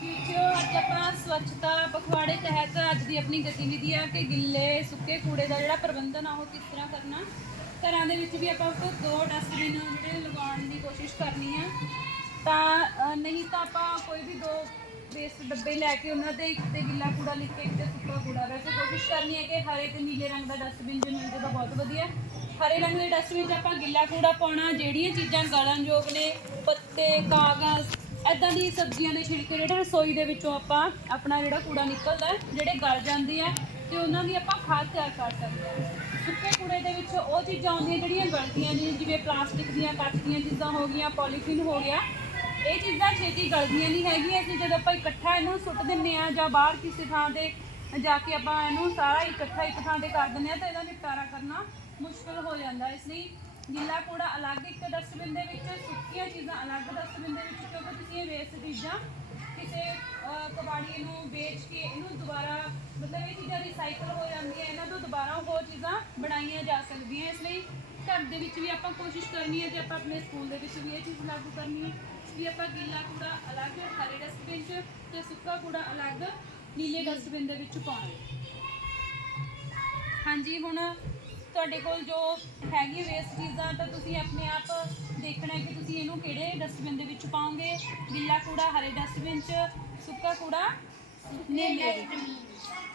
Video ਅੱਜ ਆਪਾਂ ਸਵੱਛਤਾ ਪਖਵਾੜੇ ਤਹਿਤ ਅੱਜ ਦੀ ਆਪਣੀ ਗਤੀਵਿਧੀ ਆ ਕਿ ਗਿੱਲੇ ਸੁੱਕੇ ਕੂੜੇ ਦਾ ਜਿਹੜਾ ਪ੍ਰਬੰਧਨ ਆ ਉਹ ਕਿਸ ਤਰ੍ਹਾਂ ਕਰਨਾ ਘਰਾਂ ਦੇ ਵਿੱਚ ਵੀ ਆਪਾਂ ਉਹ ਦੋ ਡਸਟਬਿਨ ਜਿਹੜੇ ਲਗਾਉਣ ਦੀ ਕੋਸ਼ਿਸ਼ ਕਰਨੀ ਆ। ਤਾਂ ਅ, ਨਹੀਂ ਤਾਂ ਆਪਾਂ ਕੋਈ ਵੀ ਦੋ ਵੇਸਟ ਡੱਬੇ ਲੈ ਕੇ ਉਹਨਾਂ ਦੇ ਇੱਕ ਤੇ ਗਿੱਲਾ ਕੂੜਾ ਲਿਖ ਕੇ ਇੱਕ ਤੇ ਸੁੱਕਾ ਕੂੜਾ। ਵੈਸੇ ਕੋਸ਼ਿਸ਼ ਕਰਨੀ ਹੈ ਕਿ ਹਰੇ ਤੇ ਨੀਲੇ ਰੰਗ ਦਾ ਡਸਟਬਿਨ ਜੇ ਮਿਲ ਜੇ ਤਾਂ ਬਹੁਤ ਵਧੀਆ। ਹਰੇ ਰੰਗ ਦੇ ਡਸਟਬਿਨ 'ਚ ਆਪਾਂ ਗਿੱਲਾ ਕੂੜਾ ਪਾਉਣਾ ਜਿਹੜੀਆਂ ਚੀਜ਼ਾਂ ਗਲਣਯੋਗ ਨੇ ਪੱਤੇ ਕਾਗਜ਼ ਐਦਾਂ ਦੀ ਸਬਜ਼ੀਆਂ ਦੇ ਛਿਲਕੇ ਜਿਹੜੇ ਰਸੋਈ ਦੇ ਵਿੱਚੋਂ ਆਪਾਂ ਆਪਣਾ ਜਿਹੜਾ ਕੂੜਾ ਨਿਕਲਦਾ ਹੈ, ਜਿਹੜੇ ਗਲ ਜਾਂਦੇ ਆ ਤੇ ਉਹਨਾਂ ਦੀ ਆਪਾਂ ਖਾਦ ਤਿਆਰ ਕਰ ਸਕਦੇ ਹਾਂ। ਸੁੱਕੇ ਕੂੜੇ ਦੇ ਵਿੱਚ ਉਹ ਚੀਜ਼ਾਂ ਆਉਂਦੀਆਂ ਜਿਹੜੀਆਂ ਗਲਦੀਆਂ ਨੇ ਜਿਵੇਂ ਪਲਾਸਟਿਕ ਦੀਆਂ ਕੱਚ ਦੀਆਂ ਚੀਜ਼ਾਂ ਹੋ ਗਈਆਂ ਪੋਲੀਥੀਨ ਹੋ ਗਿਆ। ਇਹ ਚੀਜ਼ਾਂ ਛੇਤੀ ਗਲਦੀਆਂ ਨਹੀਂ ਹੈਗੀਆਂ ਕਿ ਜਦੋਂ ਆਪਾਂ ਇਕੱਠਾ ਇਹਨੂੰ ਸੁੱਟ ਦਿੰਨੇ ਆ ਜਾਂ ਬਾਹਰ ਕਿਸੇ ਥਾਂ ਤੇ ਜਾ ਕੇ ਆਪਾਂ ਇਹਨੂੰ ਸਾਰਾ ਇਕੱਠਾ ਇੱਕ ਥਾਂ ਤੇ ਕਰ ਦਿੰਨੇ ਆ ਤਾਂ ਇਹਦਾ ਨਿਪਟਾਰਾ ਕਰਨਾ ਮੁਸ਼ਕਲ ਹੋ ਜਾਂਦਾ ਇਸ ਲਈ ਗਿੱਲਾ ਕੂੜਾ ਅਲੱਗ ਇੱਕ ਡਸਟਬਿਨ ਦੇ ਸੁੱਕੀਆਂ ਚੀਜ਼ਾਂ ਅਲੱਗ ਡਸਟਬਿਨ ਦੇ ਵਿੱਚ ਕਿਉਂਕਿ ਤੁਸੀਂ ਇਹ ਵੇਸਟ ਚੀਜ਼ਾਂ ਕਿਸੇ ਅਹ, ਨੂੰ ਵੇਚ ਕੇ ਇਹਨੂੰ ਦੁਬਾਰਾ ਮਤਲਬ ਇਹ ਚੀਜ਼ਾਂ ਰੀਸਾਈਕਲ ਹੋ ਜਾਂਦੀਆਂ ਇਹਨਾਂ ਤੋਂ ਦੁਬਾਰਾ ਹੋਰ ਚੀਜ਼ਾਂ ਬਣਾਈਆਂ ਜਾ ਸਕਦੀਆਂ ਇਸ ਲਈ ਘਰ ਦੇ ਵਿੱਚ ਵੀ ਆਪਾਂ ਕੋਸ਼ਿਸ਼ ਕਰਨੀ ਹੈ ਤੇ ਆਪਾਂ ਆਪਣੇ ਸਕੂਲ ਦੇ ਵਿੱਚ ਵੀ ਇਹ ਚੀਜ਼ ਲਾਗੂ ਕਰਨੀ ਹੈ ਵੀ ਆਪਾਂ ਗਿੱਲਾ ਕੂੜਾ ਅਲੱਗ ਹਰੇ ਡਸਟਬਿਨ 'ਚ ਤੇ ਸੁੱਕਾ ਕੂੜਾ ਅਲੱਗ ਨੀਲੇ ਡਸਟਬਿਨ ਦੇ ਵਿੱਚ ਪਾਉਣਾ। ਹਾਂਜੀ ਹੁਣ ਤੁਹਾਡੇ ਕੋਲ ਜੋ ਹੈਗੀ ਵੇਸਟ ਚੀਜ਼ਾਂ ਤਾਂ ਤੁਸੀਂ ਆਪਣੇ ਆਪ ਦੇਖਣਾ ਕਿ ਤੁਸੀਂ ਇਹਨੂੰ ਕਿਹੜੇ ਡਸਟਬਿਨ ਦੇ ਵਿੱਚ ਪਾਓਗੇ? ਗਿੱਲਾ ਕੂੜਾ ਹਰੇ ਡਸਟਬਿਨ 'ਚ ਸੁੱਕਾ ਕੂੜਾ ਨੀਲੇ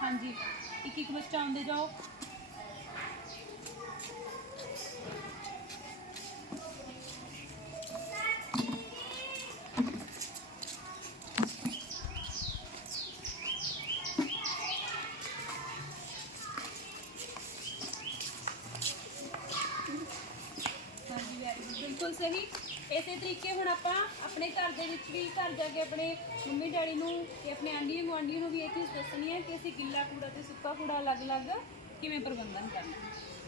ਹਾਂਜੀ। ਇੱਕ ਇੱਕ ਬੱਚਾ ਆਉਂਦੇ ਜਾਓ। ਬਿਲਕੁਲ ਸਹੀ। ਇਸੇ ਤਰੀਕੇ ਹੁਣ ਆਪਾਂ ਆਪਣੇ ਘਰ ਦੇ ਵਿੱਚ ਵੀ ਘਰ ਜਾ ਕੇ ਆਪਣੇ ਮੰਮੀ ਡੈਡੀ ਨੂੰ ਤੇ ਆਪਣੇ ਆਂਢੀ ਗੁਆਂਢੀ ਨੂੰ ਵੀ ਇਹ ਚੀਜ਼ ਦੱਸਣੀ ਹੈ ਕਿ ਅਸੀਂ ਗਿੱਲਾ ਕੂੜਾ ਤੇ ਸੁੱਕਾ ਕੂੜਾ ਅਲੱਗ-ਅਲੱਗ ਕਿਵੇਂ ਪ੍ਰਬੰਧਨ ਕਰਨਾ। ਹੈ